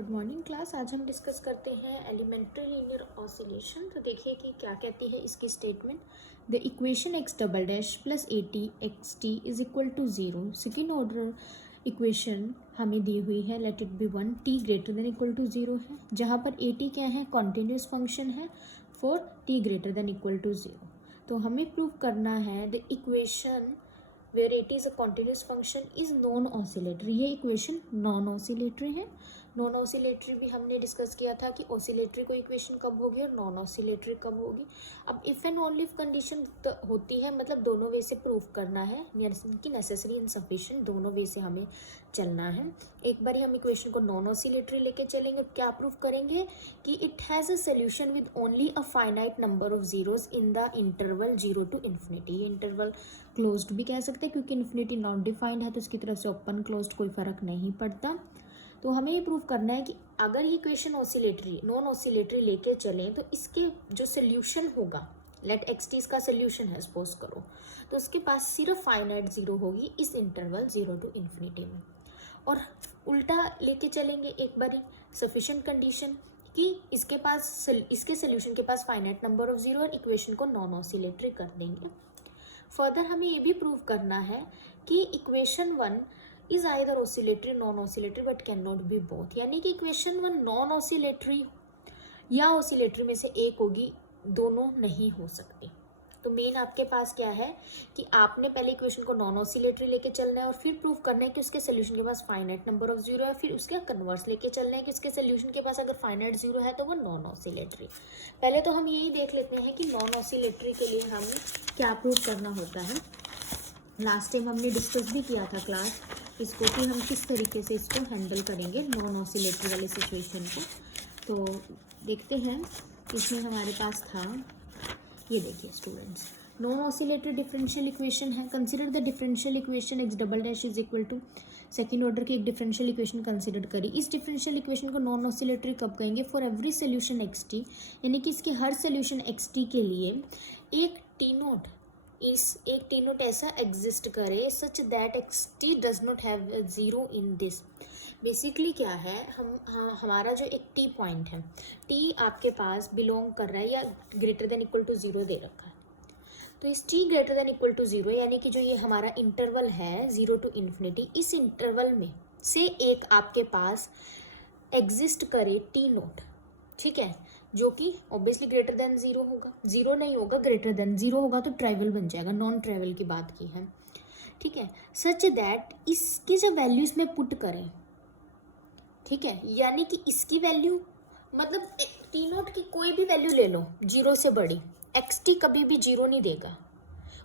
Good morning class. आज हम discuss करते हैं एलिमेंट्री लीनियर ऑसिलेशन। तो देखिए कि क्या कहती है इसकी statement. The equation x double dash plus A t x T is equal to zero. Second order equation हमें दी हुई है, let it be one, t greater than equal to zero है, जहाँ पर ए टी क्या है, कॉन्टिन्यूस फंक्शन है for t greater than equal to zero. तो हमें प्रूव करना है the equation where it is a continuous function is non oscillatory। ये इक्वेशन नॉन ऑसिलेटरी है। नॉन ऑसिलेटरी भी हमने डिस्कस किया था कि ऑसिलेटरी को इक्वेशन कब होगी और नॉन ऑसिलेटरी कब होगी। अब if and only if condition होती है, मतलब दोनों वे से प्रूफ करना है कि नेसेसरी एंड सफिशिएंट, दोनों वे से हमें चलना है। एक बार हम इक्वेशन को नॉन ऑसिलेटरी लेके चलेंगे, क्या प्रूफ करेंगे कि it has a solution with only a finite number of zeros in the interval 0 to infinity. ये इंटरवल क्लोज्ड भी कह सकते हैं क्योंकि इन्फिनिटी नॉट डिफाइंड है, तो इसकी तरफ से ओपन क्लोज्ड कोई फर्क नहीं पड़ता। तो हमें ये प्रूव करना है कि अगर ये इक्वेशन ऑसिलेटरी नॉन ऑसिलेटरी लेके चलें तो इसके जो सोल्यूशन होगा, लेट एक्स टी इसका सोल्यूशन है सपोज करो, तो उसके पास सिर्फ फाइनाइट जीरो होगी इस इंटरवल 0 to इन्फिनिटी में। और उल्टा लेके चलेंगे एक बारी सफिशिएंट कंडीशन कि इसके पास इसके सोल्यूशन के पास फाइनाइट नंबर ऑफ जीरो और इक्वेशन को नॉन ऑसिलेटरी कर देंगे। फर्दर हमें ये भी प्रूव करना है कि equation one is either oscillatory non oscillatory but can not be both, यानी कि इक्वेशन वन नॉन ऑसिलेटरी या ऑसिलेटरी में से एक होगी, दोनों नहीं हो सकती। तो मेन आपके पास क्या है कि आपने पहले इक्वेशन को नॉन ऑसिलेटरी लेके चलना है और फिर प्रूव करना है कि उसके सोल्यूशन के पास फाइनाइट नंबर ऑफ जीरो है, फिर उसके कन्वर्स लेके चलना है कि उसके सोल्यूशन के पास अगर फाइनाइट जीरो है तो वो नॉन ऑसिलेटरी। पहले तो हम यही देख लेते हैं कि नॉन ऑसिलेटरी के लिए हमें क्या प्रूव करना होता है। लास्ट टाइम हमने डिस्कस भी किया था क्लास इसको कि हम किस तरीके से इसको हैंडल करेंगे नॉन ऑसिलेटरी वाले सिचुएशन को। तो देखते हैं, इसमें हमारे पास था, ये देखिए students, non oscillatory differential equation है। Consider the differential equation x double dash is equal to, second order की एक डिफरेंशियल इक्वेशन कंसिडर करी। इस डिफरेंशियल इक्वेशन को नॉन ऑसिलेटरी कब कहेंगे? For every solution x T, यानी कि इसके हर सोल्यूशन एक्स टी के लिए एक टी नोट एक टी नोट ऐसा एग्जिस्ट करे सच that x T does not have zero in this. Basically क्या है, हमारा जो एक टी पॉइंट है, टी आपके पास बिलोंग कर रहा है या greater than equal to zero दे रखा है। तो इस T greater than equal to zero, यानी कि जो ये हमारा इंटरवल है 0 to इन्फिनिटी, इस इंटरवल में से एक आपके पास एग्जिस्ट करे टी नोट, ठीक है, जो कि ऑब्वियसली ग्रेटर देन जीरो होगा। जीरो नहीं होगा, ग्रेटर देन जीरो होगा तो ट्राइवल बन जाएगा, नॉन ट्राइवल की बात की है, ठीक है। सच दैट इसकी जो वैल्यू इसमें पुट करें, ठीक है, यानी कि इसकी वैल्यू मतलब टी नोट की कोई भी वैल्यू ले लो जीरो से बड़ी, एक्स टी कभी भी जीरो नहीं देगा।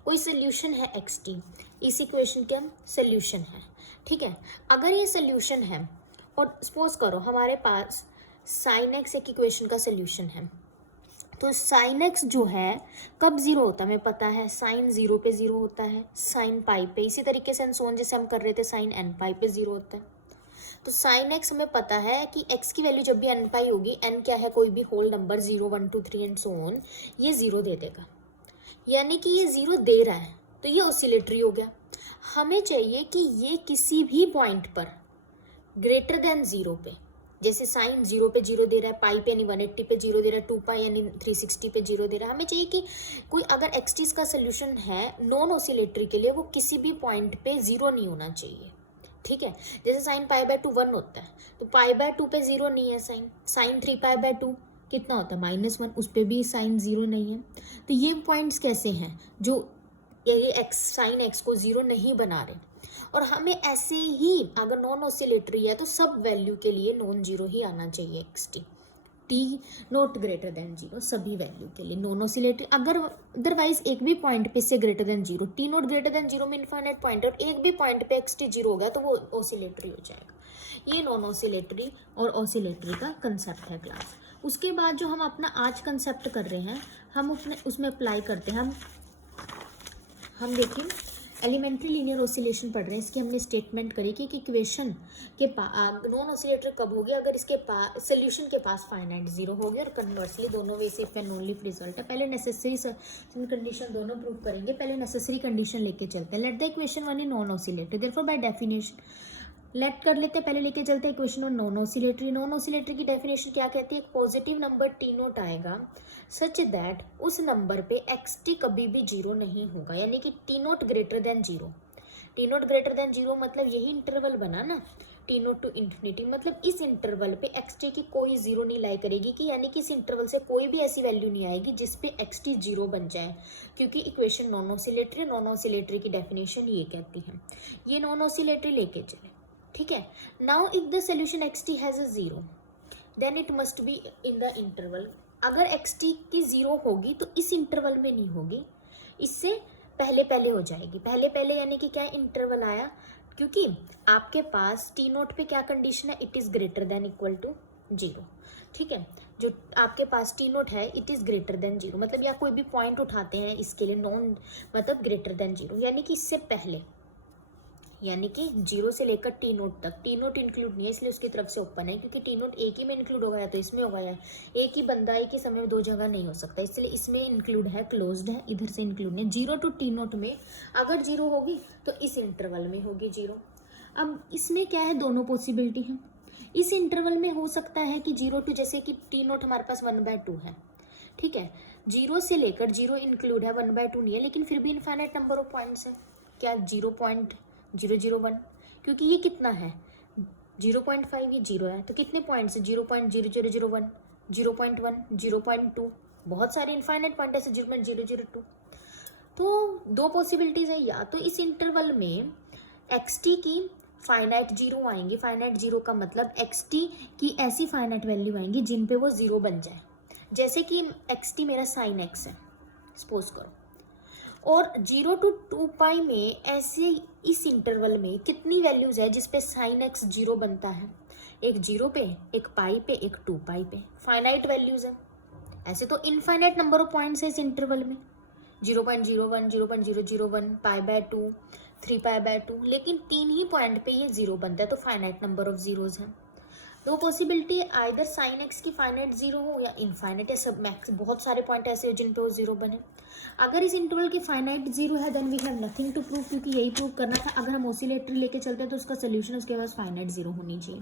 कोई सोल्यूशन है एक्स टी, इस इक्वेशन के हम सोल्यूशन है, ठीक है। अगर ये सोल्यूशन है और सपोज करो हमारे पास साइन एक्स एक इक्वेशन का सोल्यूशन है, तो साइन एक्स जो है कब जीरो होता है हमें पता है, साइन जीरो पे जीरो होता है, साइन पाई पे, इसी तरीके से सोन जैसे हम कर रहे थे साइन एन पाई पे जीरो होता है। तो साइन एक्स हमें पता है कि एक्स की वैल्यू जब भी एन पाई होगी, एन क्या है, कोई भी whole number 0 1 2 3 and so on, ये जीरो दे देगा, यानी कि ये जीरो दे रहा है, तो ये ऑसिलेटरी हो गया। हमें चाहिए कि ये किसी भी पॉइंट पर ग्रेटर देन जीरो पे, जैसे साइन जीरो पे जीरो दे रहा है, पाई पे यानी 180 पे जीरो दे रहा है, 2 पाई यानी 360 पे जीरो दे रहा है। हमें चाहिए कि कोई अगर एक्स टी का सोल्यूशन है नॉन ऑसिलेटरी के लिए, वो किसी भी पॉइंट पे जीरो नहीं होना चाहिए, ठीक है। जैसे साइन पाई बाय 2 1 होता है, तो पाई बाय 2 पे जीरो नहीं है साइन, साइन 3 पाई बाय 2 कितना होता है -1, उस पर भी साइन जीरो नहीं है। तो ये पॉइंट्स कैसे हैं जो ये एक्स साइन एक्स को जीरो नहीं बना रहे, और हमें ऐसे ही अगर नॉन ऑसिलेटरी है तो सब वैल्यू के लिए नॉन जीरो ही आना चाहिए x T, T not greater than zero, सभी वैल्यू के लिए नॉन ऑसिलेटरी। अगर अदरवाइज एक भी पॉइंट पे से greater than zero, T not greater than zero में इनफाइनाइट पॉइंट, और एक भी पॉइंट पे एक्स टी जीरो हो गया तो वो ऑसिलेटरी हो जाएगा। ये नॉन ऑसिलेटरी और ऑसिलेटरी का कंसेप्ट है क्लास। उसके बाद जो हम अपना आज कंसेप्ट कर रहे हैं, हम अपने उसमें अप्लाई करते हैं। हम देखिए एलिमेंट्री लीनियर ऑसिलेशन पढ़ रहे हैं, इसकी हमने स्टेटमेंट करी कि इक्वेशन के नॉन ऑसिलेटर कब हो गया, अगर इसके पास सोल्यूशन के पास फाइनाइट जीरो हो गया, और कन्वर्सली दोनों वे से इफ एंड ओनली रिजल्ट है। पहले नेसेसरी कंडीशन दोनों प्रूव करेंगे, पहले नेसेसरी कंडीशन लेके चलते हैं। Let the equation one in non oscillator, therefore by definition let कर लेते हैं, पहले लेके चलते हैं equation of non oscillatory. Non oscillatory की डेफिनेशन क्या कहती है, एक पॉजिटिव नंबर टी नोट आएगा सच दैट उस नंबर पे एक्स टी कभी भी जीरो नहीं होगा, यानी कि t naught greater than zero. T naught greater than zero मतलब यही इंटरवल बना ना, टी नोट टू इन्फिनिटी, मतलब इस इंटरवल पे एक्स टी की कोई जीरो नहीं लाई करेगी, कि यानी कि इस इंटरवल से कोई भी ऐसी वैल्यू नहीं आएगी जिसपे एक्स टी जीरो बन जाए, क्योंकि इक्वेशन नॉन ऑसिलेटरी की डेफिनेशन ये कहती है। ये नॉन ऑसिलेटरी लेके चले, ठीक है। Now if the solution x t has a zero then it must be in the interval. अगर एक्स टी की जीरो होगी तो इस इंटरवल में नहीं होगी, इससे पहले पहले हो जाएगी। पहले पहले यानी कि क्या इंटरवल आया, क्योंकि आपके पास टी नोट पे क्या कंडीशन है, it is greater than equal to zero, ठीक है। जो आपके पास टी नोट है it is greater than zero, मतलब या कोई भी पॉइंट उठाते हैं इसके लिए नॉन मतलब ग्रेटर देन जीरो, यानी कि इससे पहले, यानी कि जीरो से लेकर टी नोट तक। टी नोट इंक्लूड नहीं है इसलिए उसकी तरफ से ओपन है, क्योंकि टी नोट एक ही में इंक्लूड होगा या तो इसमें होगा, या एक ही बंदा एक ही समय में दो जगह नहीं हो सकता, इसलिए इसमें इंक्लूड है, क्लोज्ड है, इधर से इंक्लूड नहीं। जीरो टू टी नोट में अगर जीरो होगी तो इस इंटरवल में होगी जीरो। अब इसमें क्या है, दोनों पॉसिबिलिटी है। इस इंटरवल में हो सकता है कि जीरो टू, जैसे कि टी नोट हमारे पास 1/2 है, ठीक है, जीरो से लेकर, जीरो इंक्लूड है 1/2 नहीं है, लेकिन फिर भी इनफाइनाइट नंबर ऑफ पॉइंट्स है। क्या 0.001, क्योंकि ये कितना है 0.5, ये जीरो है, तो कितने पॉइंट्स है 0.0001, 0.1, 0.2, बहुत सारे इनफाइनाइट पॉइंट है 0.002। तो दो पॉसिबिलिटीज है, या तो इस इंटरवल में एक्स टी की फाइनाइट जीरो आएंगे, फाइनाइट जीरो का मतलब एक्स टी की ऐसी फाइनाइट वैल्यू आएंगी जिन पे वो जीरो बन जाए, जैसे कि एक्स टी मेरा साइन एक्स है सपोज करो, और 0 to 2 पाई में ऐसे इस इंटरवल में कितनी वैल्यूज है जिसपे साइन एक्स जीरो बनता है, एक जीरो पे, एक पाई पे, एक 2 पाई पे, फाइनाइट वैल्यूज है। ऐसे तो इनफाइनाइट नंबर ऑफ पॉइंट्स है इस इंटरवल में, 0.01, 0.001, π/2, 3π/2, लेकिन तीन ही पॉइंट पे ये जीरो बनता है, तो फाइनाइट नंबर ऑफ जीरोज है। दो पॉसिबिलिटी है, आइदर साइन एक्स की फाइनाइट जीरो हो या इनफाइनाइट है, सब मैक्स बहुत सारे पॉइंट ऐसे हो जिन पे वो जीरो बने। अगर इस इंटरवल की फाइनाइट जीरो है then we have nothing to prove, क्योंकि यही प्रूव करना था। अगर हम ऑसिलेटरी लेके चलते हैं तो उसका सोल्यूशन उसके पास फाइनाइट जीरो होनी चाहिए।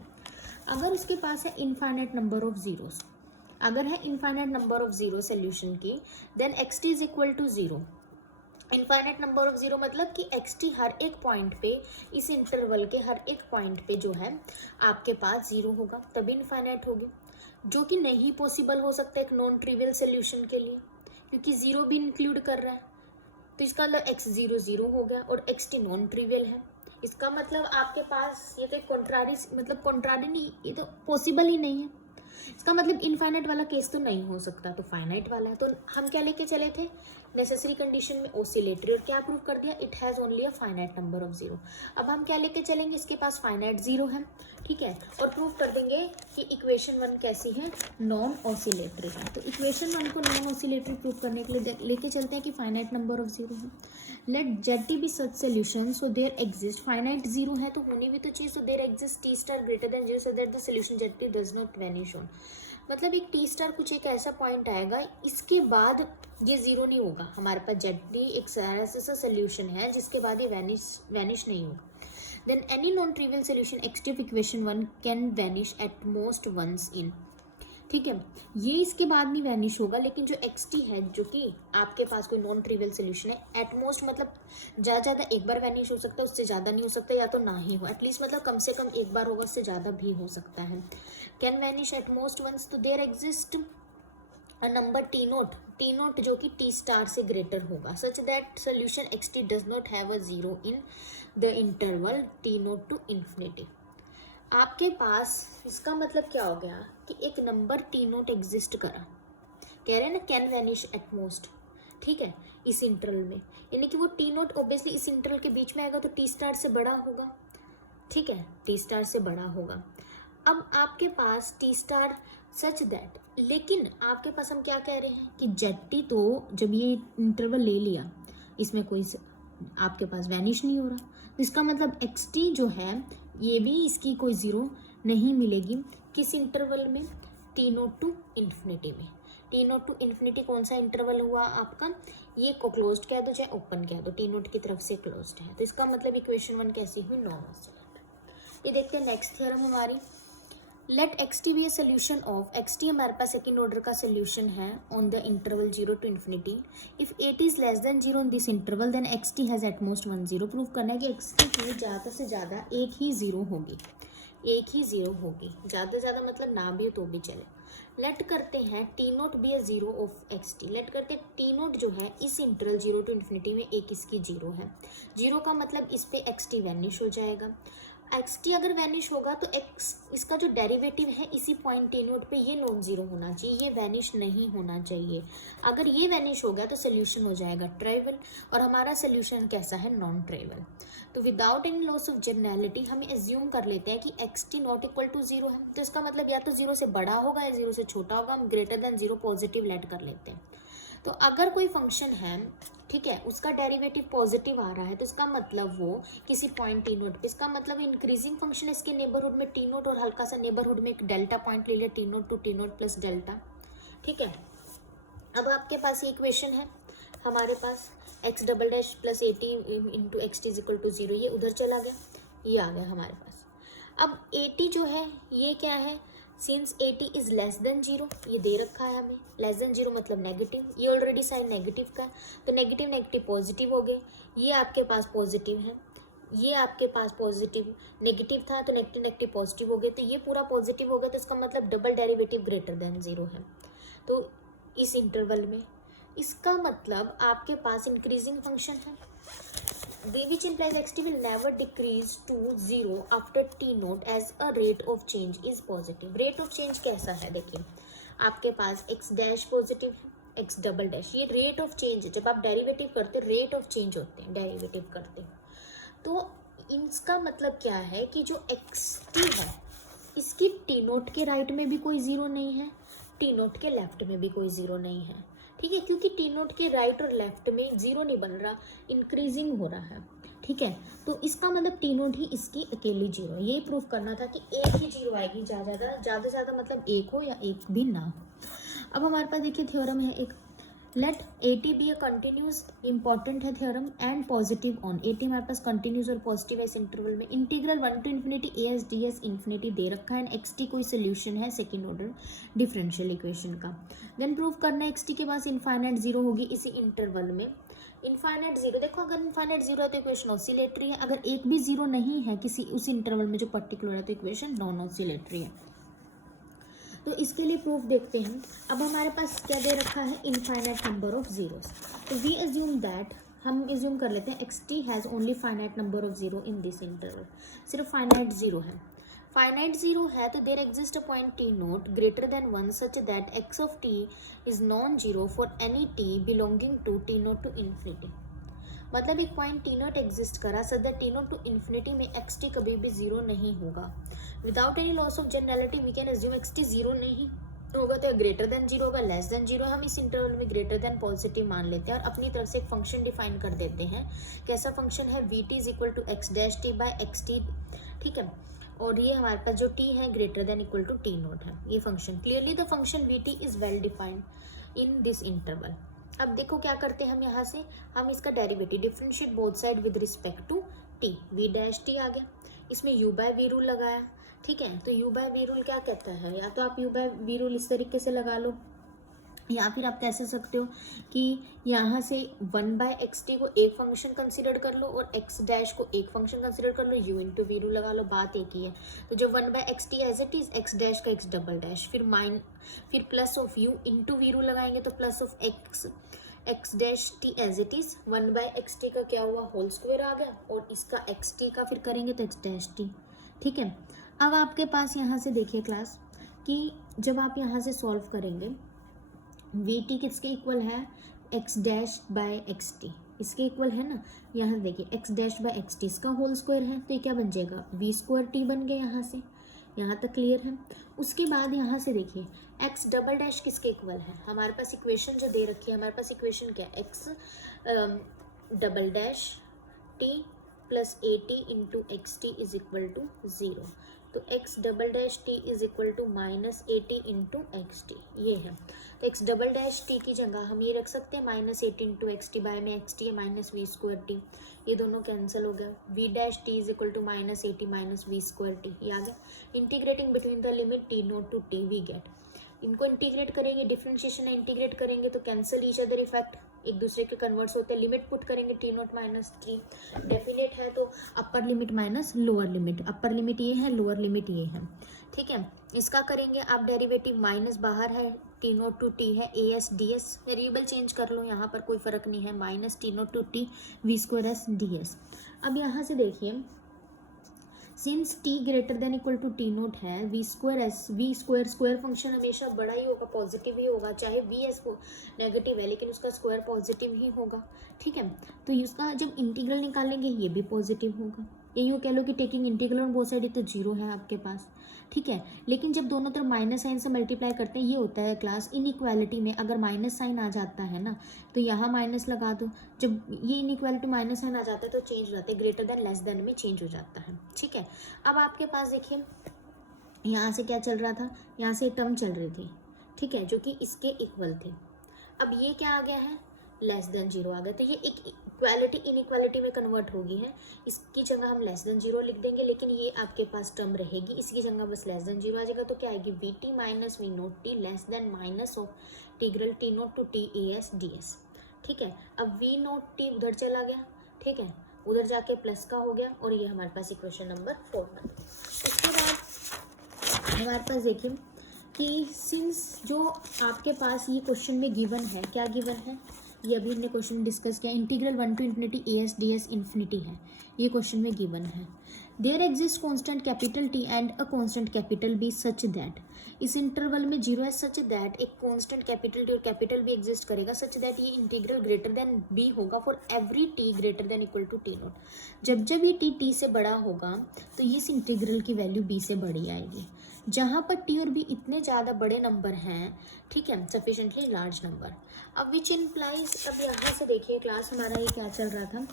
अगर उसके पास है इनफाइनाइट नंबर ऑफ जीरोस, अगर है infinite number of zero solution की, then x T is equal to zero. Infinite number of zero मतलब कि एक्स टी हर एक पॉइंट पे, इस इंटरवल के हर एक पॉइंट पे जो है आपके पास जीरो होगा, तभी इनफाइनाइट होगी, जो कि नहीं पॉसिबल हो सकता एक नॉन ट्रिवियल सोल्यूशन के लिए, क्योंकि जीरो भी इंक्लूड कर रहा है। तो इसका मतलब एक्स जीरो जीरो हो गया और एक्स टी नॉन ट्रिवियल है। इसका मतलब आपके पास ये तो कॉन्ट्रारी, मतलब कॉन्ट्रारी नहीं, ये तो पॉसिबल ही नहीं है। इसका मतलब इनफाइनाइट वाला केस तो नहीं हो सकता, तो फाइनाइट वाला है। तो हम क्या लेके चले थे, नेसेसरी कंडीशन में ऑसिलेटरी, और क्या प्रूव कर दिया, it has only a finite number of zero. अब हम क्या लेके चलेंगे, इसके पास फाइनाइट जीरो है, ठीक है, और प्रूव कर देंगे कि इक्वेशन 1 कैसी है, नॉन ऑसिलेटरी है। तो इक्वेशन 1 को नॉन ऑसिलेटरी प्रूव करने के लिए लेके चलते हैं कि फाइनाइट नंबर ऑफ जीरो है। Let z t be such solution so there exist, finite zero है तो होनी भी तो चाहिए, so there exist t star greater than zero so that the solution z t does not vanish on. मतलब एक T star कुछ एक ऐसा पॉइंट आएगा, इसके बाद ये जीरो नहीं होगा, हमारे पास जेड टी एक ऐसा सोल्यूशन है जिसके बाद ये वैनिश नहीं होगा। Then any non trivial solution x t of equation 1 can vanish at most once in, ठीक है, ये इसके बाद नहीं वैनिश होगा, लेकिन जो एक्स टी है जो कि आपके पास कोई नॉन ट्रिवियल सोल्यूशन है, एटमोस्ट मतलब ज़्यादा एक बार वैनिश हो सकता है, उससे ज़्यादा नहीं हो सकता, या तो ना ही हो, एटलीस्ट मतलब कम से कम एक बार होगा, उससे ज़्यादा भी हो सकता है। Can vanish at most once, तो there exist a number T naught जो कि टी स्टार से ग्रेटर होगा, such that solution x T does not have a zero in the interval T naught to infinity. आपके पास इसका मतलब क्या हो गया कि एक नंबर टी नोट एग्जिस्ट करा, कह रहे हैं ना कैन वैनिश एट मोस्ट, ठीक है, इस इंटरवल में, यानी कि वो टी नोट ऑब्वियसली इस इंटरवल के बीच में आएगा तो टी स्टार से बड़ा होगा, ठीक है, टी स्टार से बड़ा होगा। अब आपके पास टी स्टार सच दैट, लेकिन आपके पास हम क्या कह रहे हैं कि जेड टी तो जब ये इंटरवल ले लिया इसमें कोई आपके पास वैनिश नहीं हो रहा, तो इसका मतलब एक्स टी जो है ये भी इसकी कोई ज़ीरो नहीं मिलेगी, किस इंटरवल में, टी नोट टू इन्फिनिटी में। टी नोट टू इन्फिनिटी कौन सा इंटरवल हुआ आपका, ये को क्लोज्ड कह दो चाहे ओपन कह दो, टी नोट की तरफ से क्लोज्ड है, तो इसका मतलब इक्वेशन 1 कैसी हुई, नॉन ऑसिलेटरी। ये देखते हैं नेक्स्ट थ्योरम हमारी। Let x t be a solution of x t, हमारे पास सेकेंड ऑर्डर का सोल्यूशन है on the interval 0 to infinity। If a t is less than 0 in this interval then x t has at most 1 0। Prove करना है कि x t की ज़्यादा से ज़्यादा एक ही ज़ीरो होगी, एक ही ज़ीरो होगी, ज़्यादा से ज़्यादा मतलब ना भी हो तो भी चले। लेट करते हैं t naught be a zero of x t. Let करते हैं टी नोट जो है इस इंटरवल 0 to infinity में एक इसकी जीरो है। जीरो का मतलब इस पे एक्स टी वैनिश हो जाएगा। एक्स टी अगर वैनिश होगा तो एक्स इसका जो डेरिवेटिव है इसी पॉइंट टी नोट पे ये नॉन जीरो होना चाहिए, ये वैनिश नहीं होना चाहिए। अगर ये वैनिश हो गया तो सोल्यूशन हो जाएगा ट्राइवल, और हमारा सोल्यूशन कैसा है, नॉन ट्राइवल। तो without any loss of generality हम एज्यूम कर लेते हैं कि x t not equal to zero है। तो इसका मतलब या तो जीरो से बड़ा होगा या जीरो से छोटा होगा, हम greater than zero positive let कर लेते हैं। तो अगर कोई फंक्शन है, ठीक है, उसका डेरिवेटिव पॉजिटिव आ रहा है तो इसका मतलब वो किसी पॉइंट टी नोट पे, इसका मतलब इंक्रीजिंग फंक्शन है, इसके नेबरहुड में टी नोट और हल्का सा नेबरहुड में एक डेल्टा पॉइंट ले लिया, T naught to T naught plus delta. ठीक है, अब आपके पास ये इक्वेशन है हमारे पास X double dash plus A T into x T is equal to zero, ये उधर चला गया, ये आ गया हमारे पास। अब ए टी जो है ये क्या है, since A t is less than zero, ये दे रखा है हमें, लेस देन जीरो मतलब नेगेटिव, ये ऑलरेडी साइन नेगेटिव का है, तो नेगेटिव नेगेटिव पॉजिटिव हो गए, ये आपके पास पॉजिटिव है, ये आपके पास पॉजिटिव नेगेटिव था तो नेगेटिव नेगेटिव पॉजिटिव हो गए, तो ये पूरा पॉजिटिव हो गया, तो इसका मतलब double derivative greater than zero है। तो इस इंटरवल में इसका मतलब आपके पास इंक्रीजिंग फंक्शन है, which implies xt will never decrease to zero after t naught as a rate of change is positive। rate of change कैसा है, देखिए आपके पास x डैश पॉजिटिव है, x डबल डैश, ये रेट ऑफ चेंज है, जब आप डेरिवेटिव करते हो रेट ऑफ चेंज होते हैं डेरिवेटिव करते हो। तो इसका मतलब क्या है कि जो xt है इसकी टी नोट के राइट में भी कोई ज़ीरो नहीं है, टी नोट के लेफ्ट में भी कोई ज़ीरो नहीं है। ठीक है, क्योंकि टी नोट के राइट और लेफ्ट में ज़ीरो नहीं बन रहा, इंक्रीजिंग हो रहा है। ठीक है, तो इसका मतलब टी नोट ही इसकी अकेली जीरो, ये प्रूफ करना था कि एक ही जीरो आएगी, ज़्यादा से ज़्यादा मतलब एक हो या एक भी ना हो। अब हमारे पास देखिए थ्योरम है एक, let A T be a continuous, important है theorem, and positive on. A T हमारे पास कंटिन्यूस और पॉजिटिव है इस इंटरवल में। Integral 1 to infinity A S D S infinity दे रखा है, एक्स टी कोई सोल्यूशन है सेकेंड ऑर्डर डिफरेंशियल इक्वेशन का। देन प्रूव करना है एक्स टी के पास इनफाइनाइट जीरो होगी इसी इंटरवल में। इनफाइनाइट जीरो, देखो अगर इनफाइनाइट जीरो है तो इक्वेशन ऑसिलेटरी है, अगर एक भी जीरो नहीं है किसी उस इंटरवल में जो पर्टिकुलर है तो इक्वेशन नॉन ऑसिलेटरी है। तो इसके लिए प्रूफ देखते हैं। अब हमारे पास क्या दे रखा है, इनफाइनाइट नंबर ऑफ जीरोस। तो वी एज्यूम दैट, हम एज्यूम कर लेते हैं x t has only finite number of zero in this interval, सिर्फ फाइनाइट जीरो है। फाइनाइट जीरो है तो there exist a point t naught greater than 1 such that x of t is non zero for any t belonging to T naught to infinity. मतलब एक point t naught exist करा such that t naught to infinity में x t कभी भी zero नहीं होगा। Without any loss of generality we can assume x t zero नहीं होगा तो ग्रेटर देन जीरो होगा, लेस देन जीरो। हम इस इंटरवल में ग्रेटर देन पॉजिटिव मान लेते हैं और अपनी तरफ से एक फंक्शन डिफाइन कर देते हैं। कैसा फंक्शन है, v t is equal to x dash t by x t. ठीक है, और ये हमारे पास जो टी है greater than equal to T naught है, ये function. Clearly the function v t is well defined in this interval. अब देखो क्या करते हैं हम यहाँ से, हम इसका derivative differentiate both side with respect to T, V dash T आ गया, इसमें u बाय वी रूल लगाया। ठीक है, तो u बाय वी रूल क्या कहता है, या तो आप u बाय वी रूल इस तरीके से लगा लो, या फिर आप कह सकते हो कि यहाँ से 1 बाय एक्स टी को एक फंक्शन कंसिडर कर लो और एक्स डैश को एक फंक्शन कंसिडर कर लो, u इंटू वी रूल लगा लो, बात एक ही है। तो जो 1 by x t as it is x dash का एक्स डबल डैश, फिर plus of u into v rule लगाएंगे तो plus of x dash t as it is 1 by x t का क्या हुआ, होल स्क्वायर आ गया, और इसका एक्स टी का फिर करेंगे तो एक्स डैश टी। ठीक है, अब आपके पास यहाँ से देखिए क्लास कि जब आप यहाँ से सॉल्व करेंगे वी टी किसके इक्वल है, x dash by x T, इसके इक्वल है ना। यहाँ देखिए x dash by x T इसका होल स्क्वायर है तो ये क्या बन जाएगा, वी स्क्वायर टी बन गया। यहाँ से यहाँ तक क्लियर है। उसके बाद यहाँ से देखिए एक्स डबल डैश किसके इक्वल है, हमारे पास इक्वेशन जो दे रखी है, हमारे पास इक्वेशन क्या है, X double dash T plus A T into x T is equal to zero. तो x double dash T is equal to minus A T into x T, ये है। तो एक्स डबल डैश टी की जगह हम ये रख सकते हैं minus A T into x t, by में एक्स टी है माइनस वी स्क्वायर टी, ये दोनों कैंसिल हो गया। V dash T is equal to minus A t minus v square t, ये आ गया। Integrating between the limit t naught to T we get, इनको इंटीग्रेट करेंगे, डिफरेंशिएशन इंटीग्रेट करेंगे तो कैंसिल ईच अदर इफेक्ट, एक दूसरे के कन्वर्ट्स होते हैं। लिमिट पुट करेंगे T naught minus three, definite है तो upper limit minus lower limit, upper limit ये है, लोअर लिमिट ये है, ठीक है। इसका करेंगे आप डेरिवेटिव, माइनस बाहर है, टी नोट टू टी है, A S D S, variable change कर लो, यहाँ पर कोई फर्क नहीं है, minus T naught to T V square S D S. अब यहाँ से देखिए, since T greater than equal to T naught है, V square S, V square, square function हमेशा बड़ा ही होगा, पॉजिटिव ही होगा, चाहे वी एस को नेगेटिव है लेकिन उसका स्क्वायर पॉजिटिव ही होगा, ठीक है। तो इसका जब इंटीग्रल निकालेंगे ये भी पॉजिटिव होगा, ये यूँ कह लो कि taking integral on both side तो जीरो है आपके पास, ठीक है। लेकिन जब दोनों तरफ माइनस साइन से मल्टीप्लाई करते हैं, ये होता है क्लास इनइक्वालिटी में, अगर माइनस साइन आ जाता है ना तो यहाँ माइनस लगा दो, जब ये इनइक्वालिटी माइनस साइन आ जाता है तो चेंज हो जाता है, ग्रेटर देन लेस देन में चेंज हो जाता है, ठीक है। अब आपके पास देखिए यहाँ से क्या चल रहा था, यहाँ से टर्म चल रही थी, ठीक है, जो कि इसके इक्वल थे। अब ये क्या आ गया है, लेस देन जीरो आ गया, तो ये एक इक्वालिटी इनइक्वालिटी में कन्वर्ट होगी है, इसकी जगह हम लेस देन जीरो लिख देंगे, लेकिन ये आपके पास टर्म रहेगी, इसकी जगह बस लेस देन जीरो आ जाएगा, तो क्या आएगी, v t minus v naught t less than minus of integral t naught to t a S D s, ठीक है। अब वी नोट टी उधर चला गया, ठीक है, उधर जाके प्लस का हो गया, और ये हमारे पास इक्वेशन नंबर 4 बन गई। उसके बाद हमारे पास देखिए कि सिंस जो आपके पास ये क्वेश्चन में गिवन है, क्या गिवन है, ये अभी हमने क्वेश्चन डिस्कस किया, integral 1 to infinity a S D S infinity है, ये क्वेश्चन में गिवन है। There exist constant capital T and a constant capital B such that, इस इंटरवल में जीरो है सच दैट एक कॉन्स्टेंट कैपिटल टी और कैपिटल बी एग्जिस्ट करेगा, सच दैट ये इंटीग्रल ग्रेटर देन बी होगा for every t greater than equal to T naught. जब जब ये टी से बड़ा होगा तो इस इंटीग्रल की वैल्यू बी से बड़ी आएगी, जहाँ पर टी और बी इतने ज़्यादा बड़े नंबर हैं, ठीक है, सफिशेंटली लार्ज नंबर। अब विच इम्प्लाइज, अब यहाँ से देखिए क्लास हमारा ये क्या चल रहा था,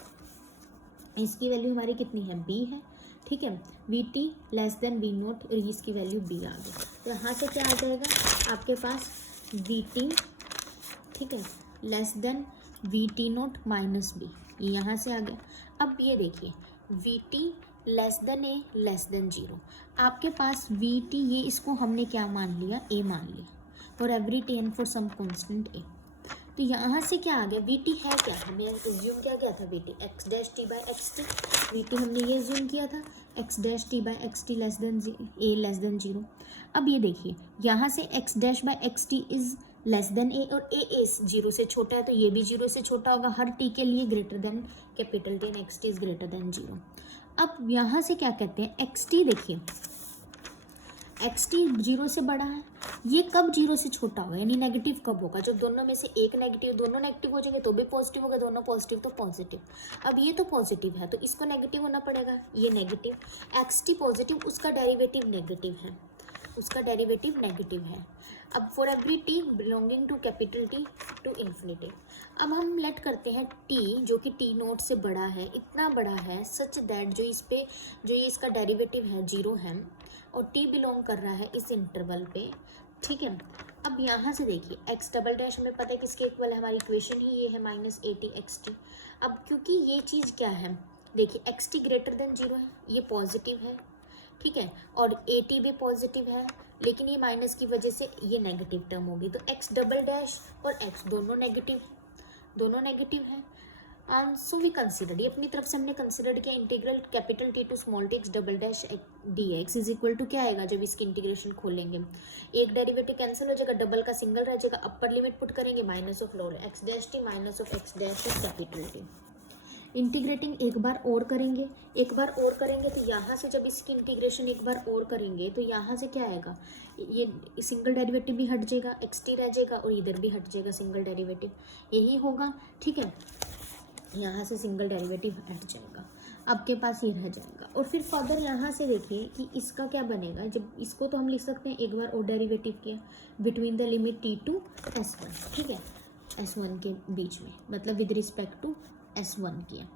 इसकी वैल्यू हमारी कितनी है, बी है, ठीक है, v t less than v naught, और इसकी वैल्यू बी आ गई, तो यहाँ से क्या आ जाएगा आपके पास, वी टी, ठीक है, less than v t naught minus b, ये यहाँ से आ गया। अब ये देखिए वी टी लेस देन ए लेस देन जीरो, आपके पास वी टी, ये इसको हमने क्या मान लिया, ए मान लिया, for every T and for some constant A. तो यहाँ से क्या आ गया, वी टी है क्या, हमें एज्यूम क्या गया था, V T X dash T by X T, V T हमने ये एज्यूम किया था X dash T by X T less than A less than zero. अब ये देखिए यहाँ से X dash by X T is less than A, और ए जीरो से छोटा है तो ये भी जीरो से छोटा होगा, हर टी के लिए greater than capital T and x T is greater than zero. अब यहाँ से क्या कहते हैं, एक्स टी देखिए, एक्स टी जीरो से बड़ा है, ये कब जीरो से छोटा होगा, यानी नेगेटिव कब होगा, जब दोनों में से एक नेगेटिव, दोनों नेगेटिव हो जाएंगे तो भी पॉजिटिव होगा, दोनों पॉजिटिव तो पॉजिटिव। अब ये तो पॉजिटिव है तो इसको नेगेटिव होना पड़ेगा, ये नेगेटिव, एक्स टी पॉजिटिव, उसका डेरिवेटिव नेगेटिव है, उसका डेरिवेटिव नेगेटिव है। अब for every t belonging to capital T to infinity, अब हम लेट करते हैं टी जो कि टी नोट से बड़ा है, इतना बड़ा है सच दैट जो इस पे, जो ये इसका डेरिवेटिव है जीरो है, और टी बिलोंग कर रहा है इस इंटरवल पे, ठीक है। अब यहाँ से देखिए एक्स डबल डैश हमें पता है किसके इक्वल है, हमारी इक्वेशन ही ये है माइनस ए टी एक्स टी। अब क्योंकि ये चीज़ क्या है, देखिए x T greater than zero है, ये पॉजिटिव है, ठीक है, और ए टी भी पॉजिटिव है, लेकिन ये माइनस की वजह से ये नेगेटिव टर्म होगी, तो एक्स डबल डैश और एक्स दोनों नेगेटिव है। सो वी कंसिडर, ये अपनी तरफ से हमने कंसिडर किया, integral capital T to small t x double dash d x is equal to क्या आएगा, जब इसकी इंटीग्रेशन खोलेंगे एक डेरिवेटिव कैंसिल हो जाएगा, डबल का सिंगल रह जाएगा, अपर लिमिट पुट करेंगे minus of lower x dash T minus of x dash capital T. Integrating एक बार और करेंगे तो यहाँ से जब इसकी इंटीग्रेशन एक बार और करेंगे तो यहाँ से क्या आएगा, ये सिंगल डेरिवेटिव भी हट जाएगा, एक्स टी रह जाएगा, और इधर भी हट जाएगा सिंगल डेरिवेटिव, यही होगा, ठीक है, यहाँ से सिंगल डेरिवेटिव हट जाएगा, आपके पास ये रह जाएगा। और फिर फर्दर यहाँ से देखिए कि इसका क्या बनेगा, जब इसको तो हम लिख सकते हैं एक बार और डेरिवेटिव किया between the limit t to s one, ठीक है, एस वन के बीच में, मतलब विद रिस्पेक्ट टू S1 किया,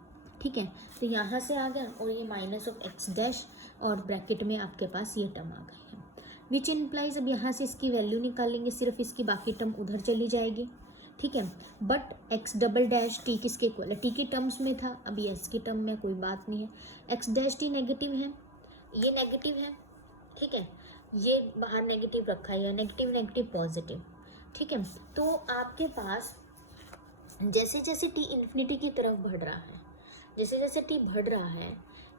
ठीक है, तो यहाँ से आ गया और ये माइनस ऑफ एक्स डैश और ब्रैकेट में आपके पास ये टर्म आ गई है, विच इम्प्लाइज अब यहाँ से इसकी वैल्यू निकालेंगे, सिर्फ इसकी बाकी टर्म उधर चली जाएगी, ठीक है। But x double dash T किसके इक्वल है, टी की टर्म्स में था, अभी एस की टर्म में कोई बात नहीं है। एक्स डैश टी नेगेटिव है, ये नेगेटिव है, ठीक है, ये बाहर नेगेटिव रखा है, या नेगेटिव नेगेटिव पॉजिटिव, ठीक है। तो आपके पास जैसे जैसे टी इन्फिनिटी की तरफ बढ़ रहा है, जैसे जैसे टी बढ़ रहा है,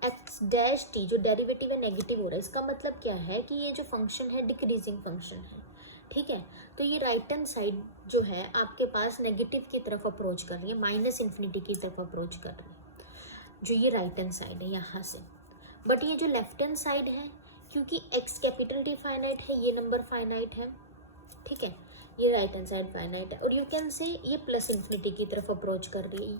एक्स डैश टी जो डेरिवेटिव है नेगेटिव हो रहा है, इसका मतलब क्या है कि ये जो फंक्शन है डिक्रीजिंग फंक्शन है, ठीक है। तो ये राइट हैंड साइड जो है आपके पास नेगेटिव की तरफ अप्रोच कर रही है, माइनस इन्फिनिटी की तरफ अप्रोच कर रही है, जो ये राइट हैंड साइड है यहाँ से। बट ये जो लेफ्ट हैंड साइड है, क्योंकि एक्स कैपिटल टी फाइनाइट है, ये नंबर फाइनाइट है, ठीक है, ये राइट हैंड साइड फाइनाइट है, और यू कैन से ये प्लस इन्फिनिटी की तरफ अप्रोच कर रही है।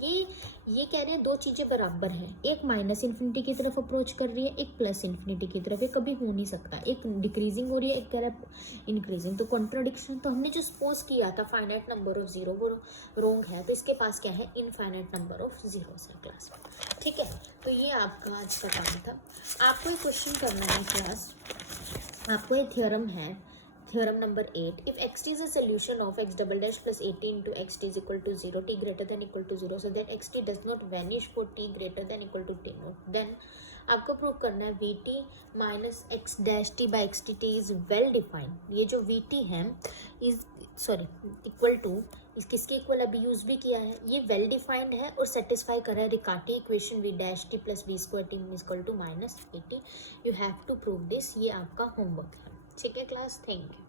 ये कह रहे हैं दो चीज़ें बराबर हैं, एक माइनस इन्फिनिटी की तरफ अप्रोच कर रही है, एक प्लस इन्फिनिटी की तरफ, ये कभी हो नहीं सकता, एक डिक्रीजिंग हो रही है, एक कह रहा है इंक्रीजिंग, तो कॉन्ट्राडिक्शन। तो हमने जो सपोज किया था फाइनाइट नंबर ऑफ जीरो, वो रोंग है, तो इसके पास क्या है, इनफाइनाइट नंबर ऑफ जीरोस है क्लास में, ठीक है। तो ये आपका आज का काम था। आपको एक क्वेश्चन करना है क्लास, आपको ये थ्योरम है, theorem number 8, if xt is a solution of x double dash plus 80 into xt is equal to 0, t greater than equal to 0, so that xt does not vanish for t greater than equal to 10, then आपको prove करना है vt minus x dash t by xt t is well defined। ये जो vt है is equal to इस किसके equal अभी use भी किया है, ये वेल डिफाइंड है और सेटिस्फाई कर रहा है Riccati equation v dash t plus v square t equal to minus 80। You have to prove this, ये आपका होमवर्क है, ठीक है क्लास, थैंक यू।